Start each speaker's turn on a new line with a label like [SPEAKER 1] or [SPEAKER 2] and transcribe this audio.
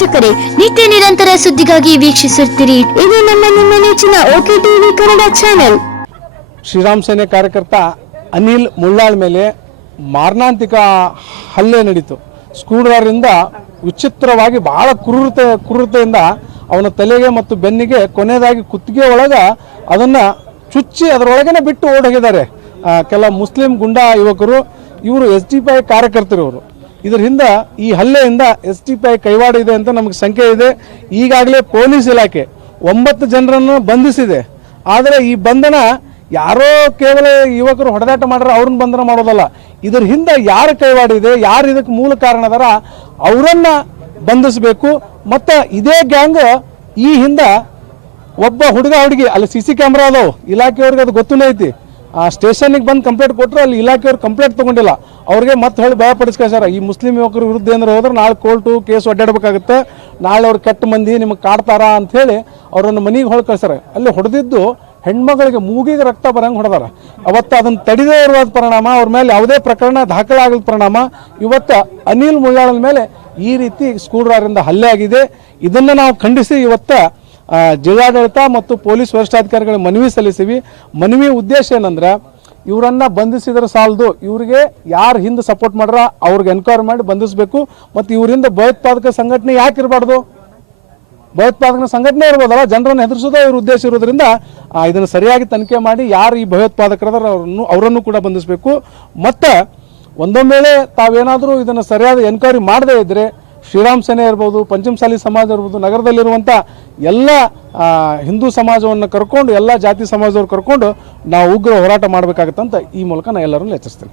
[SPEAKER 1] ವೀಕ್ಷಕರೇ ನಿತ್ಯ ನಿರಂತರ ಸುದ್ದಿಗಾಗಿ ವೀಕ್ಷಿಸುತ್ತೀರಿ. ಇದು ನಮ್ಮ ನಿಮ್ಮ ನೆಚ್ಚಿನ OK TV Kannada channel.
[SPEAKER 2] Sriram Sene ಕಾರ್ಯಕರ್ತ ಅನಿಲ್ ಮುಳ್ಳಾಳ್ ಮೇಲೆ ಮಾರಣಾಂತಿಕ ಹಲ್ಲೆ ನಡೀತು. ಸ್ಕೂಡ್ರಿಂದ ವಿಚಿತ್ರವಾಗಿ ಬಹಳ ಕ್ರೂರತೆ ಕ್ರೂರತೆಯಿಂದ ಅವನ ತಲೆಗೆ ಮತ್ತು ಬೆನ್ನಿಗೆ ಕೊನೆಯದಾಗಿ ಕುತ್ತಿಗೆ ಒಳಗ ಅದನ್ನ ಚುಚ್ಚಿ ಅದರೊಳಗನೆ ಬಿಟ್ಟು ಓಡೋಗಿದ್ದಾರೆ ಕೆಲ ಮುಸ್ಲಿಂ ಗುಂಡಾ ಯುವಕರು ಇವರು ಎಸ್ ಡಿ ಪಿ ಐ ಕಾರ್ಯಕರ್ತರು ಇವರು. ಇದರ ಹಿಂದೆ ಈ ಹಲ್ಲೆಯಿಂದ ಎಸ್ ಟಿ ಪಿ ಐ ಕೈವಾಡ ಇದೆ ಅಂತ ನಮಗೆ ಸಂಖ್ಯೆ ಇದೆ. ಈಗಾಗಲೇ ಪೊಲೀಸ್ ಇಲಾಖೆ ಒಂಬತ್ತು ಜನರನ್ನು ಬಂಧಿಸಿದೆ. ಆದರೆ ಈ ಬಂಧನ ಯಾರೋ ಕೇವಲ ಯುವಕರು ಹೊಡೆದಾಟ ಮಾಡ್ರೆ ಅವ್ರನ್ನ ಬಂಧನ ಮಾಡೋದಲ್ಲ. ಇದ್ರ ಹಿಂದೆ ಯಾರು ಕೈವಾಡಿದೆ, ಯಾರು ಇದಕ್ಕೆ ಮೂಲ ಕಾರಣ ಅದಾರ ಅವರನ್ನ ಬಂಧಿಸಬೇಕು. ಮತ್ತು ಇದೇ ಗ್ಯಾಂಗ್ ಈ ಹಿಂದೆ ಒಬ್ಬ ಹುಡುಗ ಹುಡುಗಿ, ಅಲ್ಲಿ ಸಿ ಸಿ ಕ್ಯಾಮ್ರಾ ಅದಾವು, ಇಲಾಖೆಯವ್ರಿಗೆ ಅದು ಗೊತ್ತೂ ಐತಿ. ಆ ಸ್ಟೇಷನ್ಗೆ ಬಂದು ಕಂಪ್ಲೇಂಟ್ ಕೊಟ್ಟರು ಅಲ್ಲಿ ಇಲಾಖೆಯವ್ರು ಕಂಪ್ಲೇಂಟ್ ತೊಗೊಂಡಿಲ್ಲ. ಅವ್ರಿಗೆ ಮತ್ತೆ ಹೇಳಿ ಭಯ ಪಡಿಸ್ಕೊಳ್ಸಾರ ಈ ಮುಸ್ಲಿಂ ಯುವಕರ ವಿರುದ್ಧ ಏನಾರು ಹೋದ್ರೆ ನಾಳೆ ಕೋರ್ಟು ಕೇಸ್ ಅಡ್ಡಾಡಬೇಕಾಗುತ್ತೆ ನಾಳೆ ಅವ್ರು ಕೆಟ್ಟ ಮಂದಿ ನಿಮಗೆ ಕಾಡ್ತಾರ ಅಂತ ಹೇಳಿ ಅವ್ರನ್ನ ಮನೆಗೆ ಹೊಳ್ ಕಳ್ಸಾರ ಅಲ್ಲಿ ಹೊಡೆದಿದ್ದು ಹೆಣ್ಮಗಳಿಗೆ ಮೂಗಿಗೆ ರಕ್ತ ಬರಂಗೆ ಹೊಡೆದಾರ. ಅವತ್ತು ಅದನ್ನು ತಡಿದೇ ಇರುವ ಪರಿಣಾಮ, ಅವ್ರ ಮೇಲೆ ಯಾವುದೇ ಪ್ರಕರಣ ದಾಖಲಾಗದ ಪರಿಣಾಮ, ಇವತ್ತು ಅನಿಲ್ ಮುಳ್ಳಾಳನ ಮೇಲೆ ಈ ರೀತಿ ಸ್ಕೂಡ್ರಾರಿಂದ ಹಲ್ಲೆ ಆಗಿದೆ. ಇದನ್ನು ನಾವು ಖಂಡಿಸಿ ಇವತ್ತ ಜಿಲ್ಲಾಡಳಿತ ಮತ್ತು ಪೊಲೀಸ್ ವರಿಷ್ಠಾಧಿಕಾರಿಗಳ ಮನವಿ ಸಲ್ಲಿಸಿವಿ. ಮನವಿ ಉದ್ದೇಶ ಏನಂದ್ರೆ, ಇವರನ್ನ ಬಂಧಿಸಿದ್ರೆ ಸಾಲದು, ಇವರಿಗೆ ಯಾರು ಹಿಂದೆ ಸಪೋರ್ಟ್ ಮಾಡ್ರ ಅವ್ರಿಗೆ ಎನ್ಕ್ವೈರಿ ಮಾಡಿ ಬಂಧಿಸಬೇಕು. ಮತ್ತು ಇವರಿಂದ ಭಯೋತ್ಪಾದಕ ಸಂಘಟನೆ ಯಾಕೆ ಇರಬಾರ್ದು? ಭಯೋತ್ಪಾದಕ ಸಂಘಟನೆ ಇರ್ಬೋದಲ್ಲ, ಜನರನ್ನು ಹೆದರಿಸೋದೇ ಇವ್ರ ಉದ್ದೇಶ ಇರೋದ್ರಿಂದ ಇದನ್ನು ಸರಿಯಾಗಿ ತನಿಖೆ ಮಾಡಿ ಯಾರು ಈ ಭಯೋತ್ಪಾದಕರದಾರ ಅವ್ರನ್ನು ಅವರನ್ನು ಕೂಡ ಬಂಧಿಸಬೇಕು. ಮತ್ತು ಒಂದೊಮ್ಮೆ ತಾವೇನಾದರೂ ಇದನ್ನು ಸರಿಯಾದ ಎನ್ಕ್ವೈರಿ ಮಾಡದೇ ಇದ್ದರೆ ಶ್ರೀರಾಮ್ ಸೇನೆ ಇರ್ಬೋದು, ಪಂಚಮಸಾಲಿ ಸಮಾಜ ಇರ್ಬೋದು ನಗರದಲ್ಲಿರುವಂಥ ಎಲ್ಲ ಹಿಂದೂ ಸಮಾಜವನ್ನು ಕರ್ಕೊಂಡು, ಎಲ್ಲ ಜಾತಿ ಸಮಾಜದವ್ರು ಕರ್ಕೊಂಡು ನಾವು ಉಗ್ರ ಹೋರಾಟ ಮಾಡಬೇಕಾಗತ್ತಂತ ಈ ಮೂಲಕ ನಾನು ಎಲ್ಲರನ್ನು ಎಚ್ಚರಿಸ್ತೇನೆ.